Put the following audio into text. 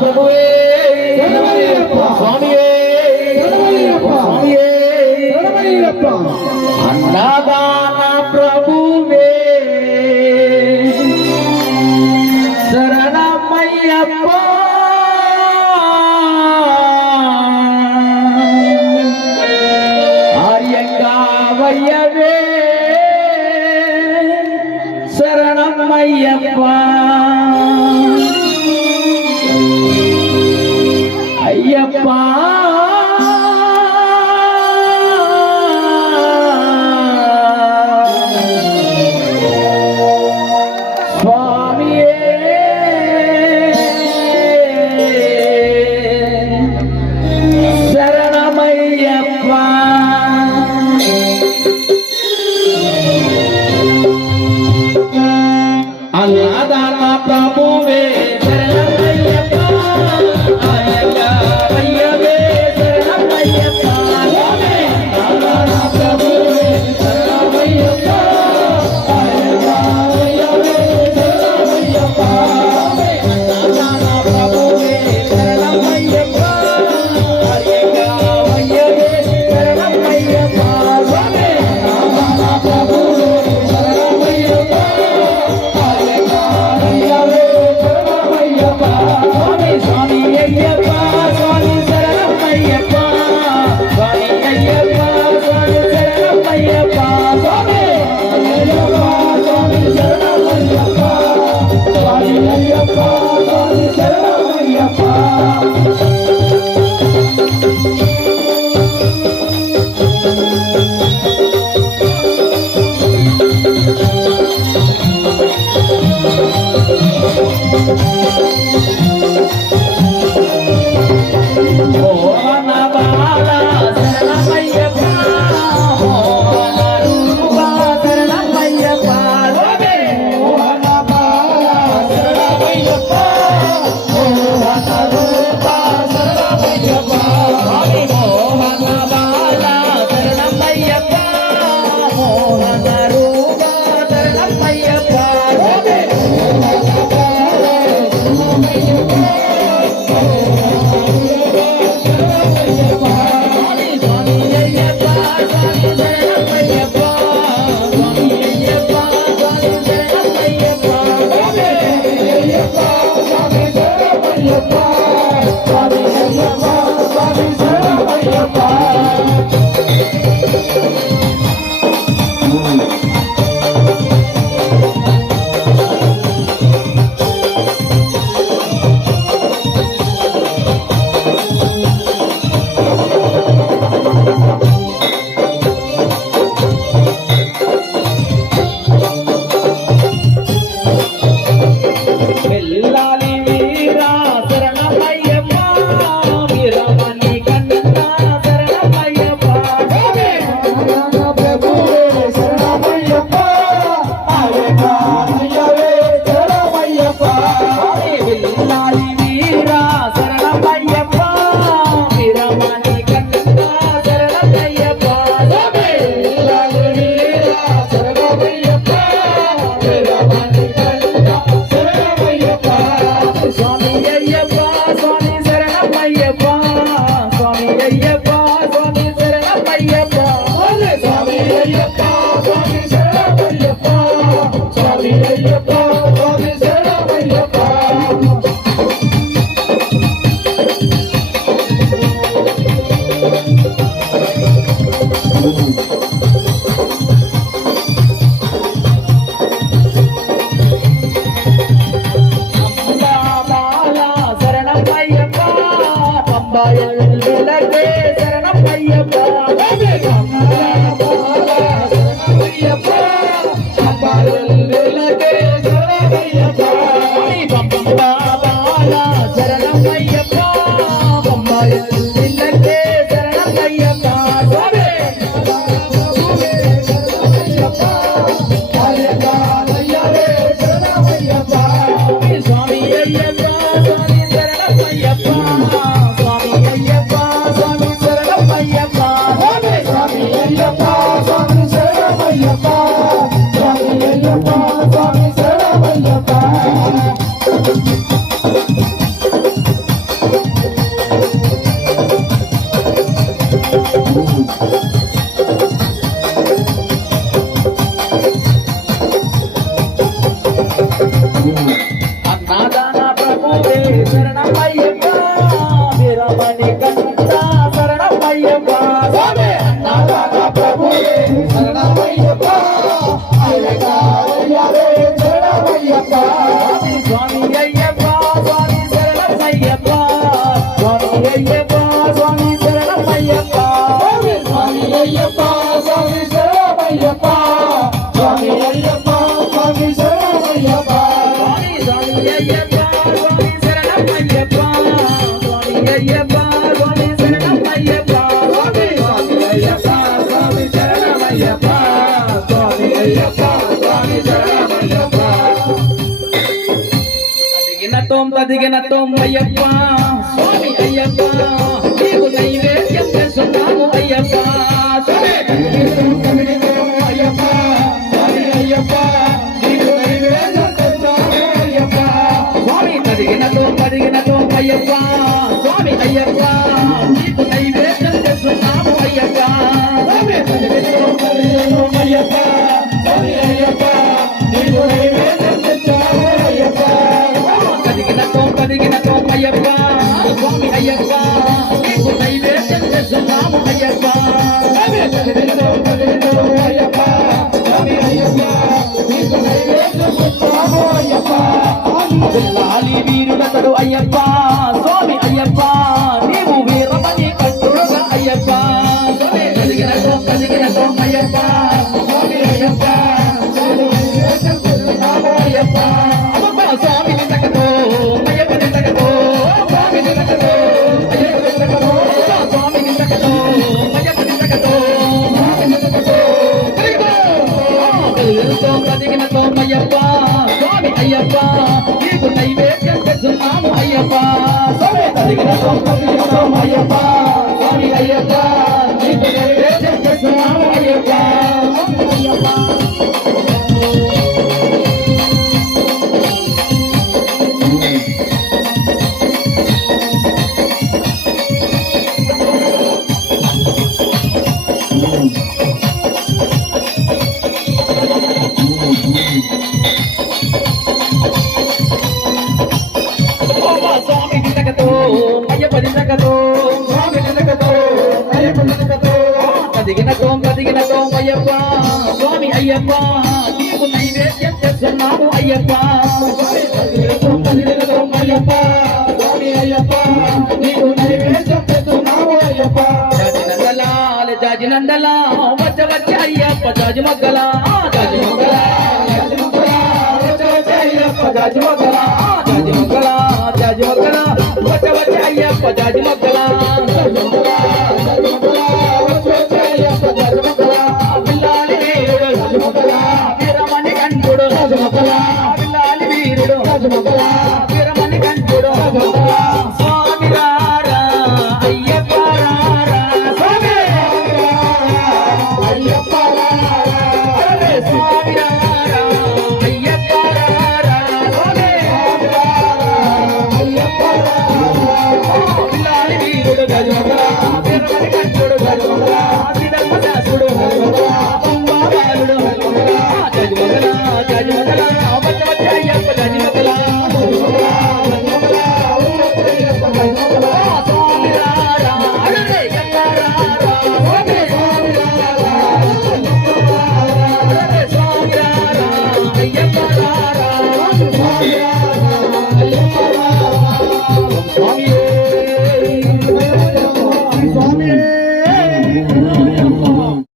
ప్రభువే స్వామియే స్వామియే అన్నదాన ప్రభువే శరణమయ్యప్ప ఆర్యంగా వయ్యవే శరణమయ్యప్ప అయ్యప్ప స్వామియే శరణమయ్యప్ప అన్నదాన ప్రభువే స్వామి అయ్యప్ప ప్రభువే శరణమయ్యప్ప వీరమణి కంట శరణమయ్యప్ప స్వామి అన్నదాత ప్రభువే శరణమయ్యప్ప అయ్యగారయ్యవే శరణమయ్యప్ప స్వామి అయ్యప్ప స్వామి శరణమయ్యప్ప స్వామి అయ్యప్ప స్వామి శరణమయ్యప్ప స్వామి అయ్యప్ప స్వామి శరణమయ్యప్ప స్వామి అయ్యప్ప స్వామి శరణమయ్యప్ప స్వామి అయ్యప్ప స్వామి శరణమయ్యప్ప స్వామి అయ్యప్ప స్వామి శరణమయ్యప్ప స్వామి అయ్యప్ప స్వామి శరణమయ్యప్ప స్వామి అయ్యప్ప స్వామి శరణమయ్యప్ప తదిగిన తోం అయ్యప్ప స్వామి అయ్యప్ప నీకు నైవేద్యం చేస్తున్నాము అయ్యప్ప స్వామి అయ్యప్ప స్వామి అయ్యప్ప నీకు నైవేద్యం చేస్తున్నాము అయ్యప్ప స్వామి తదిగిన తోం అయ్యప్ప స్వామి అయ్యప్ప నీకు నైవేద్యం చేస్తున్నాము అయ్యప్ప స్వామి తదిగిన తోం అయ్యప్ప స్వామి అయ్యప్ప నీకు నైవేద్యం చేస్తున్నాము అయ్యప్ప కదిగిన తోం అయ్యప్ప స్వామి అయ్యప్ప నీకు నైవేద్యం చేస్తున్నాము అయ్యప్ప కదిగిన తోం అయ్యప్ప స్వామి అయ్యప్ప నీకు నైవేద్యం చేస్తున్నాము అయ్యప్ప లాలి వీరుడతడు అయ్యప్ప స్వామి అయ్యప్ప నీవు వీరమణి కంటుడుగా అయ్యప్ప కదిగిన తోం అయ్యప్ప స్వామి అయ్యప్ప నీకు నైవేద్యం చేస్తున్నాము అయ్యప్ప స్వామి నిలకతో అయ్యప్ప నిలకతో స్వామి నిలకతో అయ్యప్ప నిలకతో స్వామి నిలకతో అయ్యప్ప నిలకతో స్వామి నిలకతో కదిగిన తోం అయ్యప్ప స్వామి అయ్యప్ప నీకు నైవేద్యం చేస్తున్నాము అయ్యప్ప స్వామి కదిగిన తోం అయ్యప్ప స్వామి అయ్యప్ప నీకు నైవేద్యం చేస్తున్నాము అయ్యప్ప స్వామి నిలకతో అయ్యప్ప నిలకతో స్వామి నిలకతో అయ్యప్ప నిలకతో కదిగిన తోం అయ్యప్ప స్వామి అయ్యప్ప నీకు నైవేద్యం చేస్తున్నాము అయ్యప్ప కదిగిన తోం అయ్యప్ప స్వామి అయ్యప్ప నీకు నైవేద్యం చేస్తున్నాము అయ్యప్ప జాజి నందల వచ్చ వచ్చ అయ్యప్ప జాజి మొగ్గల జాజి మొగ్గల వచ్చ వచ్చ అయ్యప్ప జాజి మొగ్గల జాజి మొగ్గల జాజి మొగ్గల వచ్చ వచ్చ అయ్యప్ప జాజి మొగ్గల పిల్లాలి వీరుడు వీరమణి కంఠుడు పిల్లాలి వీరుడు